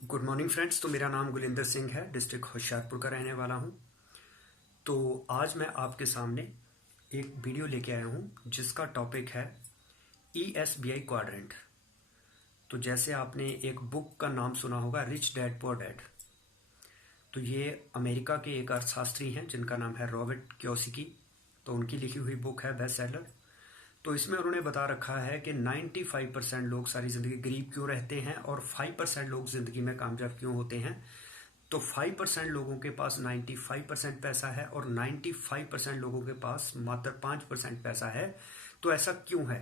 Good morning friends. तो मेरा नाम गुलिंदर सिंह है, डिस्ट्रिक्ट होशियारपुर का रहने वाला हूँ। तो आज मैं आपके सामने एक वीडियो लेके आया हूँ जिसका टॉपिक है ESBI क्वाड्रेंट। तो जैसे आपने एक बुक का नाम सुना होगा, रिच डैड पुअर डैड। तो ये अमेरिका के एक अर्थशास्त्री हैं जिनका नाम है रॉबर्ट कियोसाकी। तो उनकी लिखी हुई बुक है, बेस्ट सेलर। तो इसमें उन्होंने बता रखा है कि 95% लोग सारी ज़िंदगी गरीब क्यों रहते हैं और 5% लोग ज़िंदगी में कामयाब क्यों होते हैं। तो 5% लोगों के पास 95% पैसा है और 95% लोगों के पास मात्र 5% पैसा है। तो ऐसा क्यों है?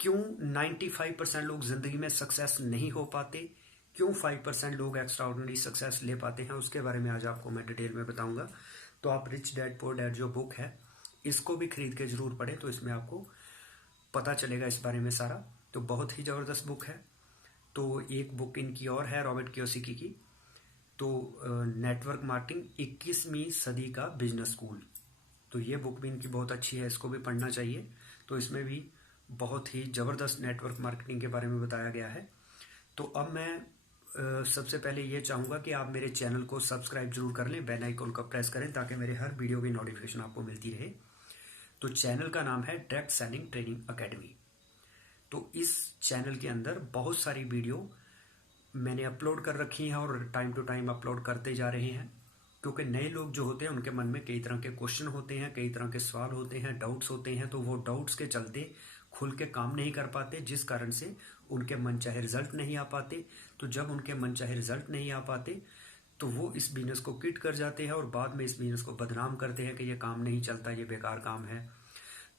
क्यों 95% लोग ज़िंदगी में सक्सेस नहीं हो पाते? क्यों 5% लोग एक्स्ट्रा ऑर्डिनरी सक्सेस ले पाते हैं? उसके बारे में आज आपको मैं डिटेल में बताऊंगा। तो आप रिच डैड पुअर डैड जो बुक है इसको भी खरीद के ज़रूर पढ़ें, तो इसमें आपको पता चलेगा इस बारे में सारा। तो बहुत ही ज़बरदस्त बुक है। तो एक बुक इनकी और है रॉबर्ट कियोसाकी की, तो नेटवर्क मार्केटिंग 21वीं सदी का बिजनेस स्कूल। तो ये बुक भी इनकी बहुत अच्छी है, इसको भी पढ़ना चाहिए। तो इसमें भी बहुत ही ज़बरदस्त नेटवर्क मार्केटिंग के बारे में बताया गया है। तो अब मैं सबसे पहले ये चाहूँगा कि आप मेरे चैनल को सब्सक्राइब जरूर कर लें, बेल आइकन का प्रेस करें ताकि मेरे हर वीडियो की नोटिफिकेशन आपको मिलती रहे। तो चैनल का नाम है डायरेक्ट सेलिंग ट्रेनिंग अकेडमी। तो इस चैनल के अंदर बहुत सारी वीडियो मैंने अपलोड कर रखी हैं और टाइम टू टाइम अपलोड करते जा रहे हैं, क्योंकि नए लोग जो होते हैं उनके मन में कई तरह के क्वेश्चन होते हैं, कई तरह के सवाल होते हैं, डाउट्स होते हैं। तो वो डाउट्स के चलते खुल के काम नहीं कर पाते, जिस कारण से उनके मन चाहे रिजल्ट नहीं आ पाते। तो जब उनके मन चाहे रिजल्ट नहीं आ पाते तो वो इस बिजनेस को क्विट कर जाते हैं और बाद में इस बिजनेस को बदनाम करते हैं कि ये काम नहीं चलता, ये बेकार काम है।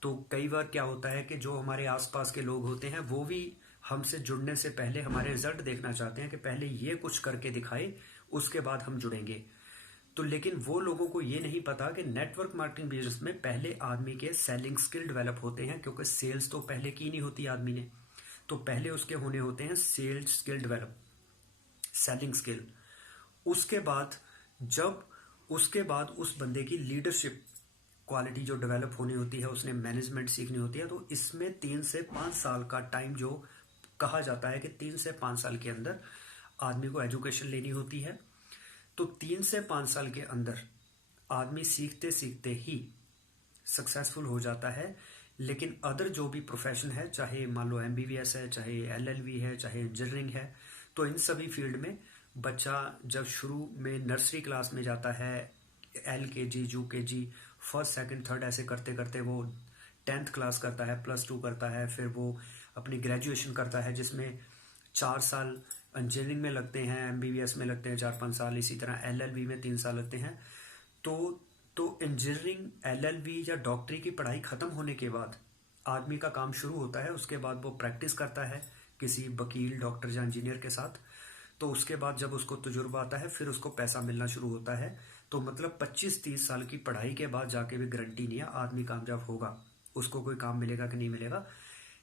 तो कई बार क्या होता है कि जो हमारे आसपास के लोग होते हैं वो भी हमसे जुड़ने से पहले हमारे रिजल्ट देखना चाहते हैं कि पहले ये कुछ करके दिखाए, उसके बाद हम जुड़ेंगे। तो लेकिन वो लोगों को ये नहीं पता कि नेटवर्क मार्केटिंग बिजनेस में पहले आदमी के सेलिंग स्किल डेवलप होते हैं, क्योंकि सेल्स तो पहले की नहीं होती आदमी ने। तो पहले उसके होने होते हैं sales skill develop, selling skill. उसके बाद जब उसके बाद उस बंदे की लीडरशिप क्वालिटी जो डेवलप होनी होती है, उसने मैनेजमेंट सीखनी होती है। तो इसमें 3 से 5 साल का टाइम जो कहा जाता है कि 3 से 5 साल के अंदर आदमी को एजुकेशन लेनी होती है। तो 3 से 5 साल के अंदर आदमी सीखते सीखते ही सक्सेसफुल हो जाता है। लेकिन अदर जो भी प्रोफेशन है, चाहे मान लो MBBS है, चाहे LLB है, चाहे इंजीनियरिंग है, तो इन सभी फील्ड में बच्चा जब शुरू में नर्सरी क्लास में जाता है, LKG, UKG, first second third ऐसे करते करते वो 10th क्लास करता है, +2 करता है, फिर वो अपनी ग्रेजुएशन करता है जिसमें 4 साल इंजीनियरिंग में लगते हैं, MBBS में लगते हैं 4-5 साल, इसी तरह LLB में 3 साल लगते हैं। तो तो इंजीनियरिंग, LLB या डॉक्टरी की पढ़ाई खत्म होने के बाद आदमी का काम शुरू होता है। उसके बाद वो प्रैक्टिस करता है किसी वकील, डॉक्टर या इंजीनियर के साथ। तो उसके बाद जब उसको तजुर्बा आता है फिर उसको पैसा मिलना शुरू होता है। तो मतलब 25-30 साल की पढ़ाई के बाद जाके भी गारंटी नहीं है आदमी कामयाब होगा, उसको कोई काम मिलेगा कि नहीं मिलेगा।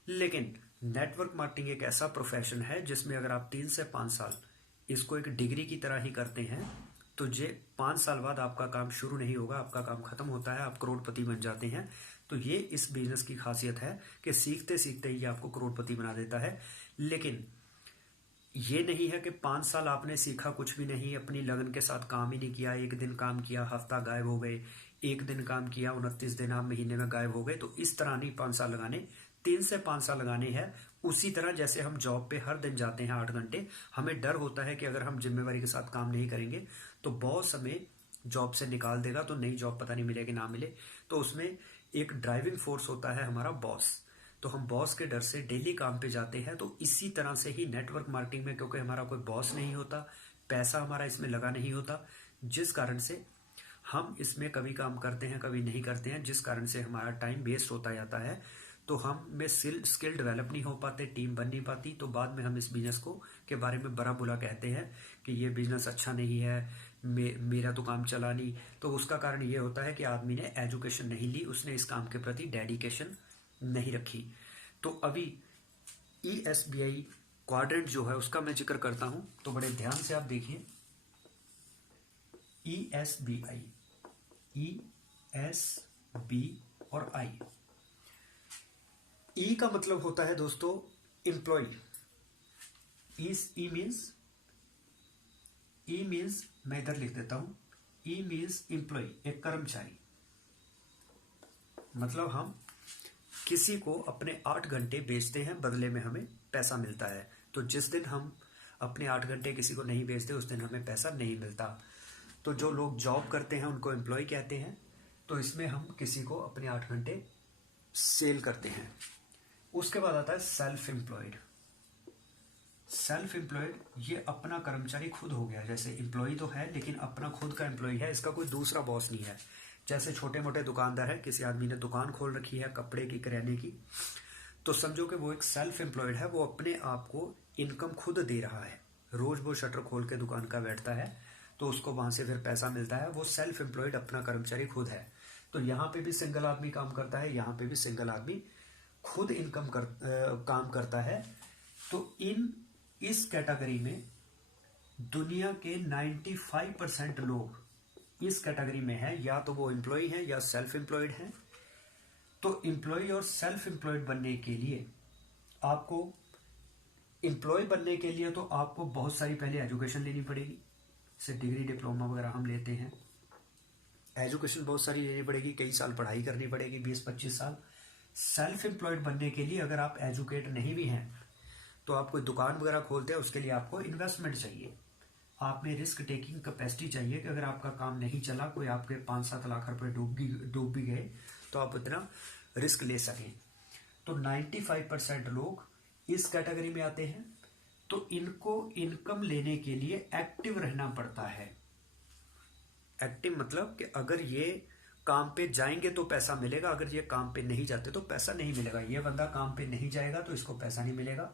लेकिन नेटवर्क मार्केटिंग एक ऐसा प्रोफेशन है जिसमें अगर आप 3 से 5 साल इसको एक डिग्री की तरह ही करते हैं तो जे 5 साल बाद आपका काम शुरू नहीं होगा, आपका काम खत्म होता है, आप करोड़पति बन जाते हैं। तो ये इस बिजनेस की खासियत है कि सीखते सीखते ही आपको करोड़पति बना देता है। लेकिन ये नहीं है कि 5 साल आपने सीखा कुछ भी नहीं, अपनी लगन के साथ काम ही नहीं किया, एक दिन काम किया हफ्ता गायब हो गए, एक दिन काम किया 29 दिन आप महीने में गायब हो गए। तो इस तरह नहीं 5 साल लगाने, 3 से 5 साल लगाने हैं। उसी तरह जैसे हम जॉब पे हर दिन जाते हैं 8 घंटे, हमें डर होता है कि अगर हम जिम्मेवारी के साथ काम नहीं करेंगे तो बॉस हमें जॉब से निकाल देगा, तो नई जॉब पता नहीं मिलेगी ना मिले। तो उसमें एक ड्राइविंग फोर्स होता है हमारा बॉस। तो हम बॉस के डर से डेली काम पे जाते हैं। तो इसी तरह से ही नेटवर्क मार्केटिंग में, क्योंकि हमारा कोई बॉस नहीं होता, पैसा हमारा इसमें लगा नहीं होता, जिस कारण से हम इसमें कभी काम करते हैं कभी नहीं करते हैं, जिस कारण से हमारा टाइम वेस्ट होता जाता है। तो हम में स्किल डेवलप नहीं हो पाते, टीम बन नहीं पाती। तो बाद में हम इस बिजनेस को के बारे में बड़ा बुरा कहते हैं कि ये बिजनेस अच्छा नहीं है, मेरा तो काम चला नहीं। तो उसका कारण ये होता है कि आदमी ने एजुकेशन नहीं ली, उसने इस काम के प्रति डेडिकेशन नहीं रखी। तो अभी ESBI क्वाड्रेंट जो है उसका मैं जिक्र करता हूं, तो बड़े ध्यान से आप देखिए। ESBI, ESB और I। ई का मतलब होता है दोस्तों employ. E means E means, मैं इधर लिख देता हूं, ई मीन्स एम्प्लॉय, एक कर्मचारी। मतलब हम किसी को अपने 8 घंटे बेचते हैं, बदले में हमें पैसा मिलता है। तो जिस दिन हम अपने 8 घंटे किसी को नहीं बेचते उस दिन हमें पैसा नहीं मिलता। तो जो लोग जॉब करते हैं उनको एम्प्लॉय कहते हैं। तो इसमें हम किसी को अपने 8 घंटे सेल करते हैं। उसके बाद आता है सेल्फ एम्प्लॉयड। सेल्फ एम्प्लॉयड ये अपना कर्मचारी खुद हो गया। जैसे एम्प्लॉय तो है लेकिन अपना खुद का एम्प्लॉय है, इसका कोई दूसरा बॉस नहीं है। जैसे छोटे मोटे दुकानदार है, किसी आदमी ने दुकान खोल रखी है कपड़े की, किराने की, तो समझो कि वो एक सेल्फ एम्प्लॉयड है, वो अपने आप को इनकम खुद दे रहा है। रोज वो शटर खोल के दुकान का बैठता है तो उसको वहां से फिर पैसा मिलता है। वो सेल्फ एम्प्लॉयड अपना कर्मचारी खुद है। तो यहाँ पे भी सिंगल आदमी काम करता है, यहाँ पे भी सिंगल आदमी खुद काम करता है। तो इस कैटेगरी में दुनिया के 95% लोग इस कैटेगरी में है, या तो वो एम्प्लॉय है या सेल्फ एम्प्लॉयड है। तो एम्प्लॉय और सेल्फ एम्प्लॉयड बनने के लिए आपको, एम्प्लॉय बनने के लिए तो आपको बहुत सारी पहले एजुकेशन लेनी पड़ेगी। जैसे डिग्री डिप्लोमा वगैरह हम लेते हैं, एजुकेशन बहुत सारी लेनी पड़ेगी, कई साल पढ़ाई करनी पड़ेगी, 20-25 साल। सेल्फ एम्प्लॉयड बनने के लिए अगर आप एजुकेट नहीं भी हैं तो आप कोई दुकान वगैरह खोलते हैं, उसके लिए आपको इन्वेस्टमेंट चाहिए, आप में रिस्क टेकिंग कैपेसिटी चाहिए कि अगर आपका काम नहीं चला, कोई आपके 5-7 लाख रुपए डूब भी गए तो आप इतना रिस्क ले सकें। तो 95% लोग इस कैटेगरी में आते हैं। तो इनको इनकम लेने के लिए एक्टिव रहना पड़ता है। एक्टिव मतलब कि अगर ये काम पे जाएंगे तो पैसा मिलेगा, अगर ये काम पे नहीं जाते तो पैसा नहीं मिलेगा। ये बंदा काम पे नहीं जाएगा तो इसको पैसा नहीं मिलेगा।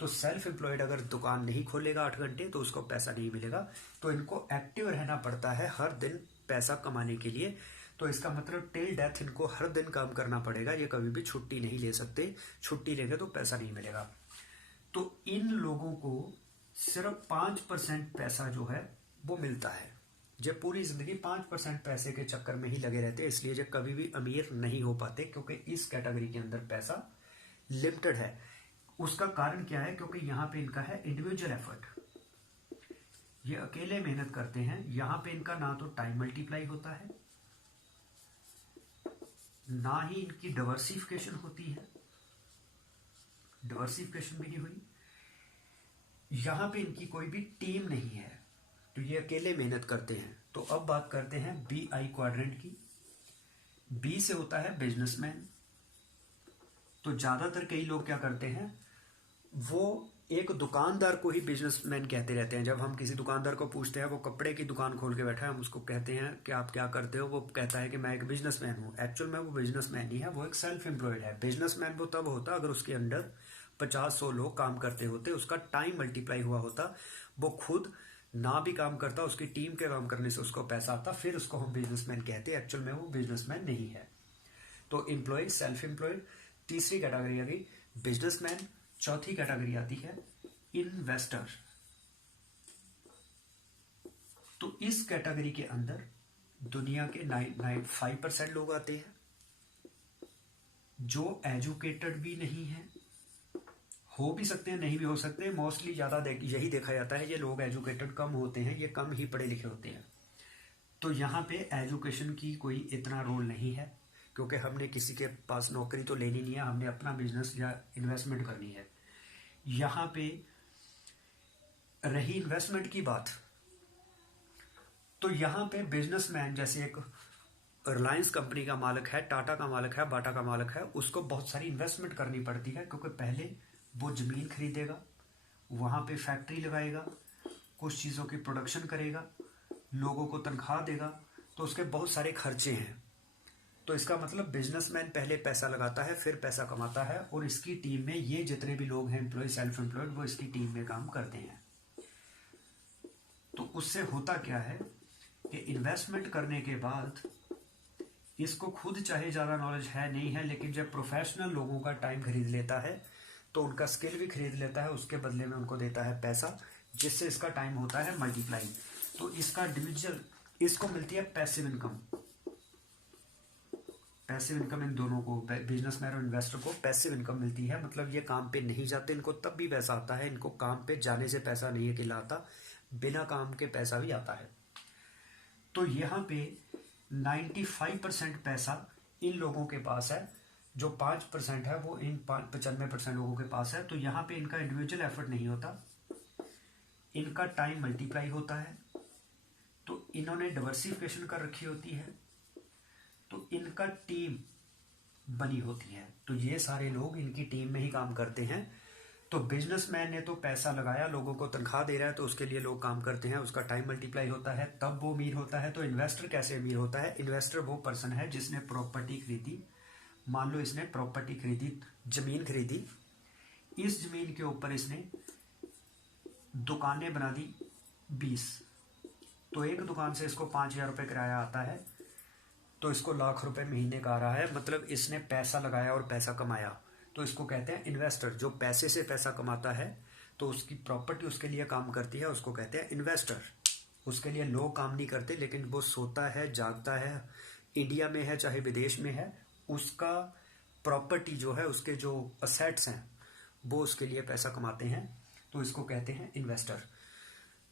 तो सेल्फ एम्प्लॉयड अगर दुकान नहीं खोलेगा 8 घंटे तो उसको पैसा नहीं मिलेगा। तो इनको एक्टिव रहना पड़ता है हर दिन पैसा कमाने के लिए। तो इसका मतलब टिल डेथ इनको हर दिन काम करना पड़ेगा, ये कभी भी छुट्टी नहीं ले सकते। छुट्टी लेंगे तो पैसा नहीं मिलेगा। तो इन लोगों को सिर्फ 5% पैसा जो है वो मिलता है। जब पूरी जिंदगी 5% पैसे के चक्कर में ही लगे रहते हैं, इसलिए जब कभी भी अमीर नहीं हो पाते, क्योंकि इस कैटेगरी के अंदर पैसा लिमिटेड है। उसका कारण क्या है? क्योंकि यहाँ पे इनका है इंडिविजुअल एफर्ट, ये अकेले मेहनत करते हैं। यहाँ पे इनका ना तो टाइम मल्टीप्लाई होता है, ना ही इनकी डाइवर्सिफिकेशन होती है, डाइवर्सिफिकेशन भी नहीं हुई। यहाँ पे इनकी कोई भी टीम नहीं है, तो ये अकेले मेहनत करते हैं। तो अब बात करते हैं BI क्वाड्रेंट की। बी से होता है बिजनेसमैन। तो ज्यादातर कई लोग क्या करते हैं, वो एक दुकानदार को ही बिजनेसमैन कहते रहते हैं। जब हम किसी दुकानदार को पूछते हैं, वो कपड़े की दुकान खोल के बैठा है, हम उसको कहते हैं कि आप क्या करते हो, वो कहता है कि मैं एक बिजनेसमैन हूँ। एक्चुअल में वो बिजनेसमैन नहीं है, वो एक सेल्फ एम्प्लॉयड है। बिजनेसमैन वो तब होता अगर उसके अंडर 50-100 लोग काम करते होते, उसका टाइम मल्टीप्लाई हुआ होता, वो खुद ना भी काम करता, उसकी टीम के काम करने से उसको पैसा आता, फिर उसको हम बिजनेसमैन कहते हैं। एक्चुअल में वो बिजनेसमैन नहीं है। तो एम्प्लॉय, सेल्फ एम्प्लॉयड तीसरी कैटेगरी आ गई, बिजनेसमैन। चौथी कैटेगरी आती है इन्वेस्टर। तो इस कैटेगरी के अंदर दुनिया के 95% लोग आते हैं, जो एजुकेटेड भी नहीं है, हो भी सकते हैं नहीं भी हो सकते। मोस्टली ज्यादा यही देखा जाता है, ये लोग एजुकेटेड कम होते हैं, ये कम ही पढ़े लिखे होते हैं। तो यहाँ पे एजुकेशन की कोई इतना रोल नहीं है, क्योंकि हमने किसी के पास नौकरी तो लेनी नहीं है, हमने अपना बिजनेस या इन्वेस्टमेंट करनी है। यहाँ पे रही इन्वेस्टमेंट की बात, तो यहाँ पे बिजनेसमैन, जैसे एक रिलायंस कंपनी का मालिक है, टाटा का मालिक है, बाटा का मालिक है, उसको बहुत सारी इन्वेस्टमेंट करनी पड़ती है। क्योंकि पहले वो जमीन खरीदेगा, वहां पे फैक्ट्री लगाएगा, कुछ चीज़ों की प्रोडक्शन करेगा, लोगों को तनख्वाह देगा, तो उसके बहुत सारे खर्चे हैं। तो इसका मतलब बिजनेसमैन पहले पैसा लगाता है, फिर पैसा कमाता है, और इसकी टीम में ये जितने भी लोग हैं एम्प्लॉय, सेल्फ एम्प्लॉयड, वो इसकी टीम में काम करते हैं। तो उससे होता क्या है कि इन्वेस्टमेंट करने के बाद इसको खुद चाहे ज़्यादा नॉलेज है नहीं है, लेकिन जब प्रोफेशनल लोगों का टाइम खरीद लेता है तो उनका स्किल भी खरीद लेता है, उसके बदले में उनको देता है पैसा, जिससे इसका टाइम होता है मल्टीप्लाई। तो इसका इंडिविजुअल, इसको मिलती है passive income. Passive income in दोनों को, बिजनेसमैन और इन्वेस्टर को पैसिव इनकम मिलती है। मतलब ये काम पे नहीं जाते, इनको तब भी पैसा आता है, इनको काम पे जाने से पैसा नहीं है कि लाता, बिना काम के पैसा भी आता है। तो यहाँ पे 95% पैसा इन लोगों के पास है, जो 5% है वो इन 95% लोगों के पास है। तो यहाँ पे इनका इंडिविजुअल एफर्ट नहीं होता, इनका टाइम मल्टीप्लाई होता है। तो इन्होंने डाइवर्सिफिकेशन कर रखी होती है, तो इनका टीम बनी होती है। तो ये सारे लोग इनकी टीम में ही काम करते हैं। तो बिजनेसमैन ने तो पैसा लगाया, लोगों को तनख्वाह दे रहा है, तो उसके लिए लोग काम करते हैं, उसका टाइम मल्टीप्लाई होता है, तब वो अमीर होता है। तो इन्वेस्टर कैसे अमीर होता है? इन्वेस्टर वो पर्सन है जिसने प्रॉपर्टी खरीदी। मान लो इसने प्रॉपर्टी खरीदी, जमीन खरीदी, इस जमीन के ऊपर इसने दुकानें बना दी 20। तो एक दुकान से इसको 5,000 रुपये किराया आता है, तो इसको लाख रुपए महीने का आ रहा है। मतलब इसने पैसा लगाया और पैसा कमाया। तो इसको कहते हैं इन्वेस्टर। जो पैसे से पैसा कमाता है तो उसकी प्रॉपर्टी उसके लिए काम करती है, उसको कहते हैं इन्वेस्टर। उसके लिए लोग काम नहीं करते, लेकिन वो सोता है, जागता है, इंडिया में है चाहे विदेश में है, उसका प्रॉपर्टी जो है, उसके जो असेट्स हैं वो उसके लिए पैसा कमाते हैं। तो इसको कहते हैं इन्वेस्टर।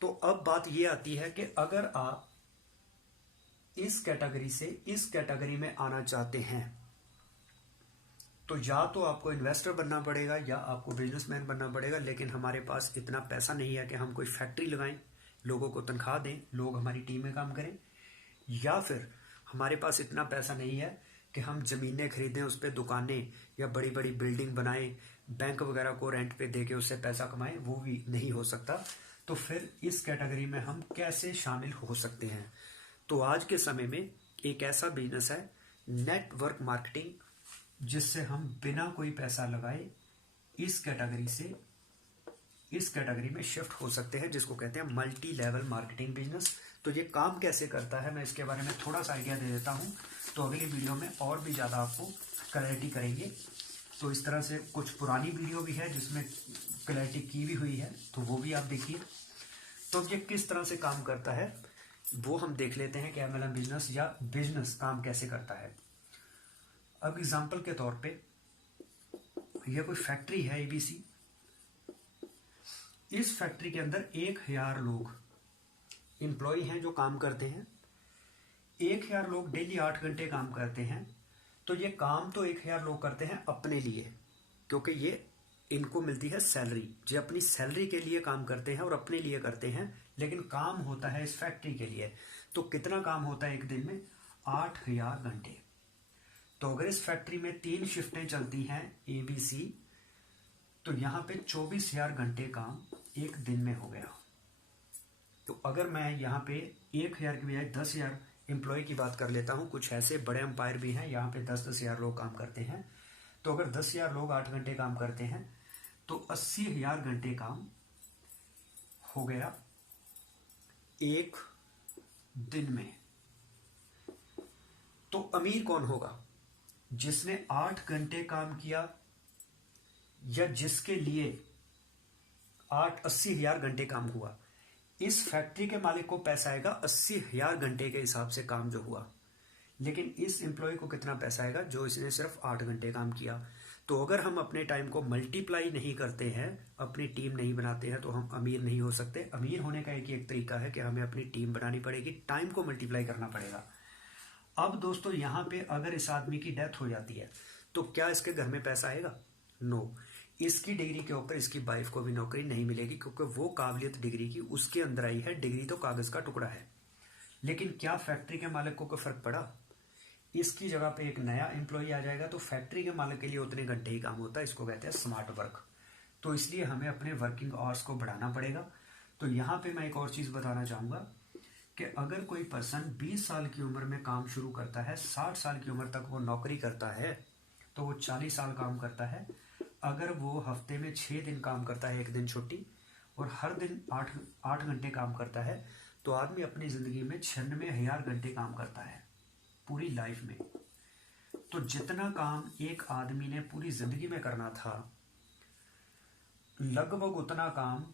तो अब बात ये आती है कि अगर आप इस कैटेगरी से इस कैटेगरी में आना चाहते हैं तो या तो आपको इन्वेस्टर बनना पड़ेगा या आपको बिजनेसमैन बनना पड़ेगा। लेकिन हमारे पास इतना पैसा नहीं है कि हम कोई फैक्ट्री लगाएं, लोगों को तनख्वाह दें, लोग हमारी टीम में काम करें, या फिर हमारे पास इतना पैसा नहीं है कि हम ज़मीनें खरीदें, उस पर दुकानें या बड़ी बड़ी बिल्डिंग बनाएं, बैंक वगैरह को रेंट पे दे के उससे पैसा कमाएं, वो भी नहीं हो सकता। तो फिर इस कैटेगरी में हम कैसे शामिल हो सकते हैं? तो आज के समय में एक ऐसा बिजनेस है नेटवर्क मार्केटिंग, जिससे हम बिना कोई पैसा लगाए इस कैटेगरी से इस कैटेगरी में शिफ्ट हो सकते हैं, जिसको कहते हैं मल्टी लेवल मार्केटिंग बिजनेस। तो ये काम कैसे करता है, मैं इसके बारे में थोड़ा सा आइडिया दे देता हूँ, तो अगली वीडियो में और भी ज़्यादा आपको क्लैरिटी करेंगे। तो इस तरह से कुछ पुरानी वीडियो भी है जिसमें क्लैरिटी की भी हुई है, तो वो भी आप देखिए। तो ये किस तरह से काम करता है वो हम देख लेते हैं कि एमएलएम बिजनेस या बिजनेस काम कैसे करता है। अब एग्जांपल के तौर पे यह कोई फैक्ट्री है एबीसी। इस फैक्ट्री के अंदर 1,000 लोग एम्प्लॉय हैं जो काम करते हैं। 1,000 लोग डेली 8 घंटे काम करते हैं। तो ये काम तो 1,000 लोग करते हैं अपने लिए, क्योंकि ये इनको मिलती है सैलरी। जो अपनी सैलरी के लिए काम करते हैं और अपने लिए करते हैं, लेकिन काम होता है इस फैक्ट्री के लिए। तो कितना काम होता है एक दिन में? 8,000 घंटे। तो अगर इस फैक्ट्री में 3 शिफ्टें चलती हैं एबीसी, तो यहाँ पे 24,000 घंटे काम एक दिन में हो गया। तो अगर मैं यहाँ पे 1,000 की बजाय 10,000 एम्प्लॉय की बात कर लेता हूँ, कुछ ऐसे बड़े एम्पायर भी हैं यहाँ पे 10,000 लोग काम करते हैं। तो अगर 10,000 लोग 8 घंटे काम करते हैं तो 80,000 घंटे काम हो गया एक दिन में। तो अमीर कौन होगा? जिसने 8 घंटे काम किया या जिसके लिए 80,000 घंटे काम हुआ। इस फैक्ट्री के मालिक को पैसा आएगा 80,000 घंटे के हिसाब से काम जो हुआ, लेकिन इस एम्प्लॉय को कितना पैसा आएगा? जो इसने सिर्फ 8 घंटे काम किया। तो अगर हम अपने टाइम को मल्टीप्लाई नहीं करते हैं, अपनी टीम नहीं बनाते हैं, तो हम अमीर नहीं हो सकते। अमीर होने का एक तरीका है कि हमें अपनी टीम बनानी पड़ेगी, टाइम को मल्टीप्लाई करना पड़ेगा। अब दोस्तों यहाँ पे अगर इस आदमी की डेथ हो जाती है तो क्या इसके घर में पैसा आएगा? नो। इसकी डिग्री के ऊपर इसकी वाइफ को भी नौकरी नहीं मिलेगी, क्योंकि वो काबिलियत डिग्री की उसके अंदर आई है। डिग्री तो कागज का टुकड़ा है। लेकिन क्या फैक्ट्री के मालिक को कोई फर्क पड़ा? इसकी जगह पे एक नया एम्प्लॉय आ जाएगा, तो फैक्ट्री के मालिक के लिए उतने घंटे ही काम होता है। इसको कहते हैं स्मार्ट वर्क। तो इसलिए हमें अपने वर्किंग आवर्स को बढ़ाना पड़ेगा। तो यहाँ पे मैं एक और चीज़ बताना चाहूँगा कि अगर कोई पर्सन 20 साल की उम्र में काम शुरू करता है, 60 साल की उम्र तक वो नौकरी करता है, तो वो 40 साल काम करता है। अगर वो हफ्ते में 6 दिन काम करता है, 1 दिन छुट्टी, और हर दिन 8 घंटे काम करता है, तो आदमी अपनी ज़िंदगी में 96,000 घंटे काम करता है पूरी लाइफ में। तो जितना काम एक आदमी ने पूरी जिंदगी में करना था, लगभग उतना काम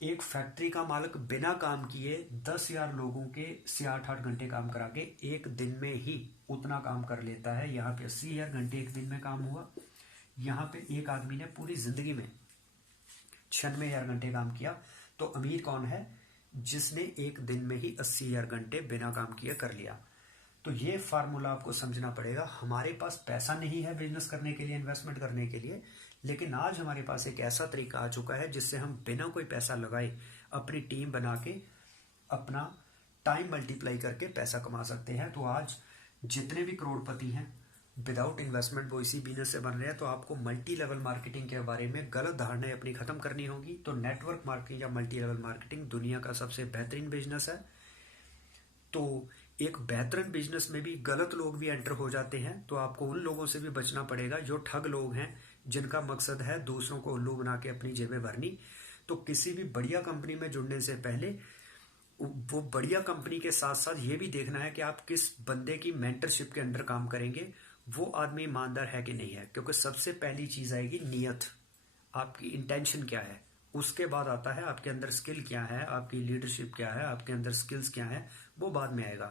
एक फैक्ट्री का मालिक बिना काम किए 10,000 लोगों के से 8-8 घंटे काम करा के एक दिन में ही उतना काम कर लेता है। यहाँ पे 80,000 घंटे एक दिन में काम हुआ। यहाँ पे एक आदमी ने पूरी जिंदगी में 96,000 घंटे काम किया। तो अमीर कौन है? जिसने एक दिन में ही 80,000 घंटे बिना काम किए कर लिया। तो ये फार्मूला आपको समझना पड़ेगा। हमारे पास पैसा नहीं है बिजनेस करने के लिए, इन्वेस्टमेंट करने के लिए, लेकिन आज हमारे पास एक ऐसा तरीका आ चुका है जिससे हम बिना कोई पैसा लगाए अपनी टीम बना के अपना टाइम मल्टीप्लाई करके पैसा कमा सकते हैं। तो आज जितने भी करोड़पति हैं विदाउट इन्वेस्टमेंट वो इसी बिजनेस से बन रहे हैं। तो आपको मल्टी लेवल मार्केटिंग के बारे में गलत धारणाएं अपनी खत्म करनी होगी। तो नेटवर्क मार्केटिंग या मल्टी लेवल मार्केटिंग दुनिया का सबसे बेहतरीन बिजनेस है। तो एक बेहतरीन बिजनेस में भी गलत लोग भी एंटर हो जाते हैं। तो आपको उन लोगों से भी बचना पड़ेगा जो ठग लोग हैं, जिनका मकसद है दूसरों को उल्लू बना के अपनी जेबें भरनी। तो किसी भी बढ़िया कंपनी में जुड़ने से पहले वो बढ़िया कंपनी के साथ साथ ये भी देखना है कि आप किस बंदे की मेंटरशिप के अंडर काम करेंगे, वो आदमी ईमानदार है कि नहीं है। क्योंकि सबसे पहली चीज आएगी नीयत, आपकी इंटेंशन क्या है। उसके बाद आता है आपके अंदर स्किल क्या है, आपकी लीडरशिप क्या है, आपके अंदर स्किल्स क्या है, वो बाद में आएगा।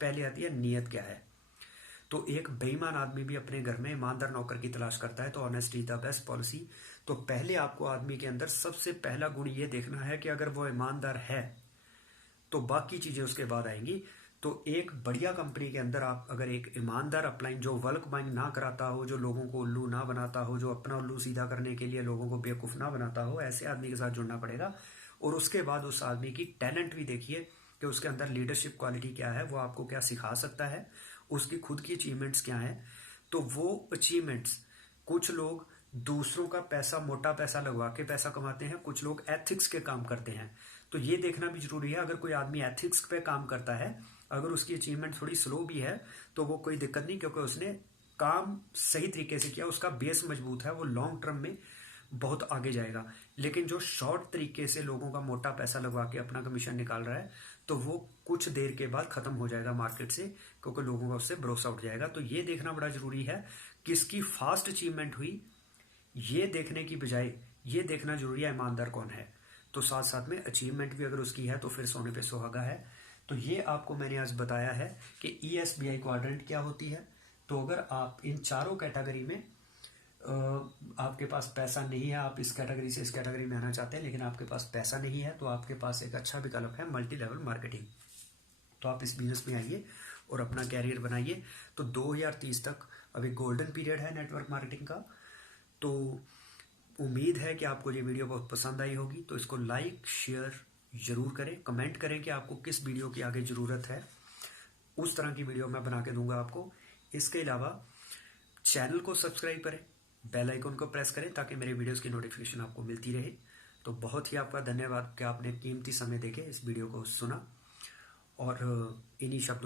पहले आती है नीयत क्या है। तो एक बेईमान आदमी भी अपने घर में ईमानदार नौकर की तलाश करता है। तो ऑनेस्टी द बेस्ट पॉलिसी। तो पहले आपको आदमी के अंदर सबसे पहला गुण ये देखना है कि अगर वो ईमानदार है तो बाकी चीजें उसके बाद आएंगी। तो एक बढ़िया कंपनी के अंदर आप अगर एक ईमानदार अपलाइन जो वर्क बाइंग ना कराता हो, जो लोगों को उल्लू ना बनाता हो, जो अपना उल्लू सीधा करने के लिए लोगों को बेवकूफ ना बनाता हो, ऐसे आदमी के साथ जुड़ना पड़ेगा। और उसके बाद उस आदमी की टैलेंट भी देखिए कि उसके अंदर लीडरशिप क्वालिटी क्या है, वो आपको क्या सिखा सकता है, उसकी खुद की अचीवमेंट्स क्या है। तो वो अचीवमेंट्स, कुछ लोग दूसरों का पैसा, मोटा पैसा लगवा के पैसा कमाते हैं, कुछ लोग एथिक्स के काम करते हैं। तो ये देखना भी जरूरी है। अगर कोई आदमी एथिक्स पे काम करता है, अगर उसकी अचीवमेंट थोड़ी स्लो भी है तो वो कोई दिक्कत नहीं, क्योंकि उसने काम सही तरीके से किया, उसका बेस मजबूत है, वो लॉन्ग टर्म में बहुत आगे जाएगा। लेकिन जो शॉर्ट तरीके से लोगों का मोटा पैसा लगवा के अपना कमीशन निकाल रहा है, तो वो कुछ देर के बाद खत्म हो जाएगा मार्केट से, क्योंकि लोगों का उससे भरोसा उठ जाएगा। तो ये देखना बड़ा जरूरी है किसकी फास्ट अचीवमेंट हुई, ये देखने की बजाय ये देखना जरूरी है ईमानदार कौन है। तो साथ साथ में अचीवमेंट भी अगर उसकी है तो फिर सोने पे सुहागा है। तो ये आपको मैंने आज बताया है कि ESBI क्वाड्रेंट क्या होती है। तो अगर आप इन चारों कैटेगरी में आपके पास पैसा नहीं है, आप इस कैटेगरी से इस कैटेगरी में आना चाहते हैं लेकिन आपके पास पैसा नहीं है, तो आपके पास एक अच्छा विकल्प है मल्टी लेवल मार्केटिंग। तो आप इस बिजनेस में आइए और अपना कैरियर बनाइए। तो 2030 तक अभी गोल्डन पीरियड है नेटवर्क मार्केटिंग का। तो उम्मीद है कि आपको ये वीडियो बहुत पसंद आई होगी। तो इसको लाइक शेयर जरूर करें, कमेंट करें कि आपको किस वीडियो की आगे ज़रूरत है, उस तरह की वीडियो मैं बना के दूंगा आपको। इसके अलावा चैनल को सब्सक्राइब करें, बेल आइकन को प्रेस करें ताकि मेरे वीडियोस की नोटिफिकेशन आपको मिलती रहे। तो बहुत ही आपका धन्यवाद कि आपने कीमती समय देके इस वीडियो को सुना। और इन्हीं शब्दों